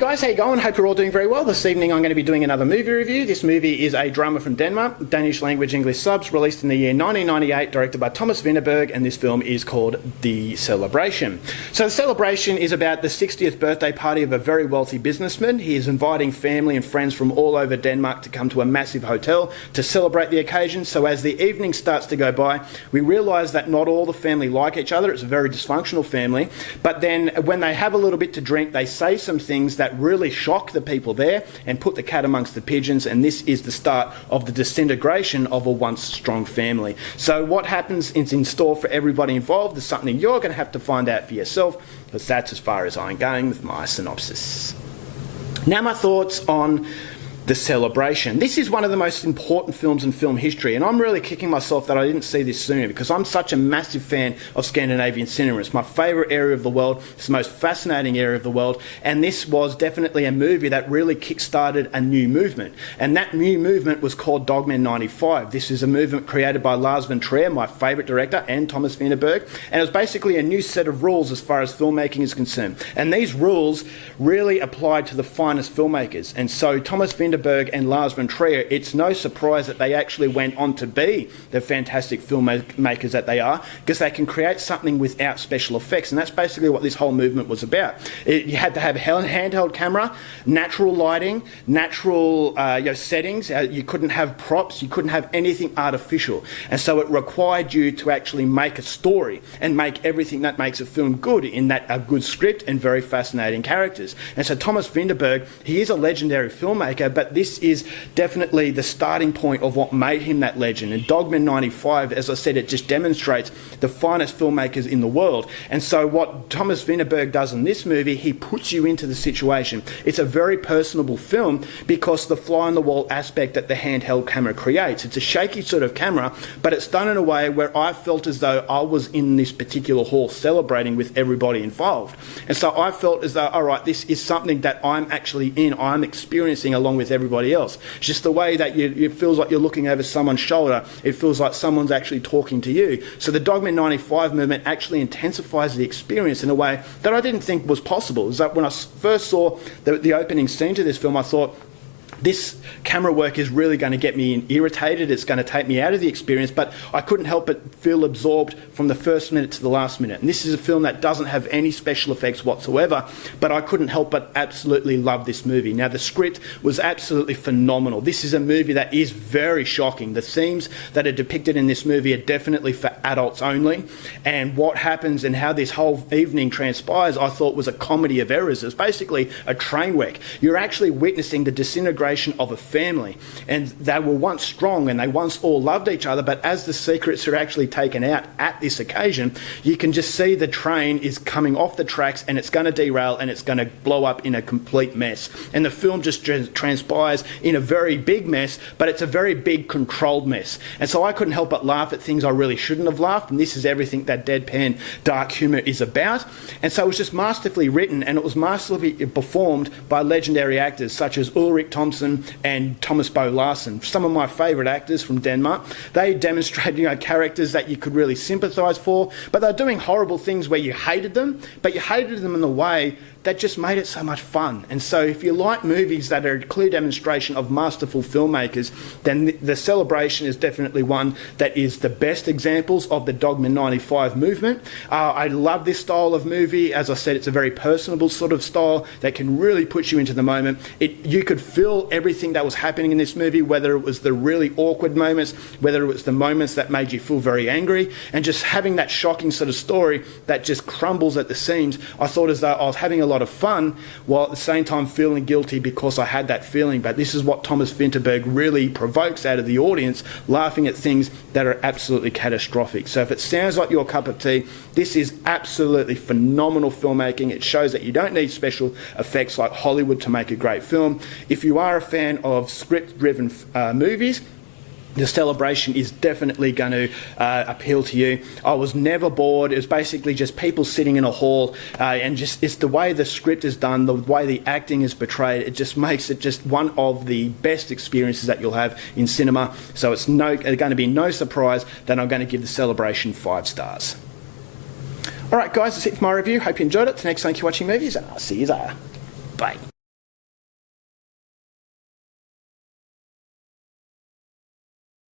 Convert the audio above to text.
guys, how you going? Hope you're all doing very well. This evening I'm going to be doing another movie review. This movie is a drama from Denmark, Danish language English subs, released in the year 1998, directed by Thomas Vinterberg, and this film is called The Celebration. So The Celebration is about the 60th birthday party of a very wealthy businessman. He is inviting family and friends from all over Denmark to come to a massive hotel to celebrate the occasion. So as the evening starts to go by, we realise that not all the family like each other. It's a very dysfunctional family. But then when they have a little bit to drink, they say some things that really shock the people there and put the cat amongst the pigeons, and this is the start of the disintegration of a once strong family. So what happens is in store for everybody involved is something you're going to have to find out for yourself, because that's as far as I'm going with my synopsis. Now my thoughts on The Celebration. This is one of the most important films in film history, and I'm really kicking myself that I didn't see this sooner, because I'm such a massive fan of Scandinavian cinema. It's my favourite area of the world. It's the most fascinating area of the world, and this was definitely a movie that really kick-started a new movement, and that new movement was called Dogman 95. This is a movement created by Lars von Trier, my favourite director, and Thomas Vinterberg, and it was basically a new set of rules as far as filmmaking is concerned, and these rules really applied to the finest filmmakers. And so Thomas Vinterberg and Lars von Trier, it's no surprise that they actually went on to be the fantastic filmmakers that they are, because they can create something without special effects, and that's basically what this whole movement was about. You had to have a handheld camera, natural lighting, natural settings. You couldn't have props, you couldn't have anything artificial, and so it required you to actually make a story and make everything that makes a film good, in that a good script and very fascinating characters. And so Thomas Vinterberg, he is a legendary filmmaker, but this is definitely the starting point of what made him that legend. And Dogman 95, as I said, it just demonstrates the finest filmmakers in the world. And so what Thomas Vinterberg does in this movie, he puts you into the situation. It's a very personable film because the fly-on-the-wall aspect that the handheld camera creates. It's a shaky sort of camera, but it's done in a way where I felt as though I was in this particular hall celebrating with everybody involved. And so I felt as though, all right, this is something that I'm actually in, I'm experiencing along with everybody else. It's just the way that it feels like you're looking over someone's shoulder. It feels like someone's actually talking to you. So the Dogman 95 movement actually intensifies the experience in a way that I didn't think was possible. Is that when I first saw the opening scene to this film, I thought, this camera work is really going to get me irritated, it's going to take me out of the experience, but I couldn't help but feel absorbed from the first minute to the last minute. And this is a film that doesn't have any special effects whatsoever, but I couldn't help but absolutely love this movie. Now, the script was absolutely phenomenal. This is a movie that is very shocking. The themes that are depicted in this movie are definitely for adults only, and what happens and how this whole evening transpires, I thought was a comedy of errors. It's basically a train wreck. You're actually witnessing the disintegration of a family, and they were once strong and they once all loved each other, but as the secrets are actually taken out at this occasion, you can just see the train is coming off the tracks and it's going to derail and it's going to blow up in a complete mess. And the film just transpires in a very big mess, but it's a very big controlled mess. And so I couldn't help but laugh at things I really shouldn't have laughed, and this is everything that deadpan dark humour is about. And so it was just masterfully written, and it was masterfully performed by legendary actors such as Ulrik Thomsen and Thomas Bo Larsen, some of my favourite actors from Denmark. They demonstrated, characters that you could really sympathise for, but they're doing horrible things where you hated them, but you hated them in a way that just made it so much fun. And so if you like movies that are a clear demonstration of masterful filmmakers, then The Celebration is definitely one that is the best examples of the Dogman 95 movement. I love this style of movie. As I said, it's a very personable sort of style that can really put you into the moment. You could feel everything that was happening in this movie, whether it was the really awkward moments, whether it was the moments that made you feel very angry, and just having that shocking sort of story that just crumbles at the seams. I thought as though I was having a lot of fun while at the same time feeling guilty because I had that feeling. But this is what Thomas Vinterberg really provokes out of the audience, laughing at things that are absolutely catastrophic. So if it sounds like your cup of tea, this is absolutely phenomenal filmmaking. It shows that you don't need special effects like Hollywood to make a great film. If you are a fan of script-driven movies, The Celebration is definitely going to appeal to you. I was never bored. It was basically just people sitting in a hall, and just it's the way the script is done, the way the acting is portrayed. It just makes it just one of the best experiences that you'll have in cinema. So it's going to be no surprise that I'm going to give The Celebration 5 stars. All right, guys, that's it for my review. Hope you enjoyed it. Till next time, keep watching movies, and I'll see you there. Bye.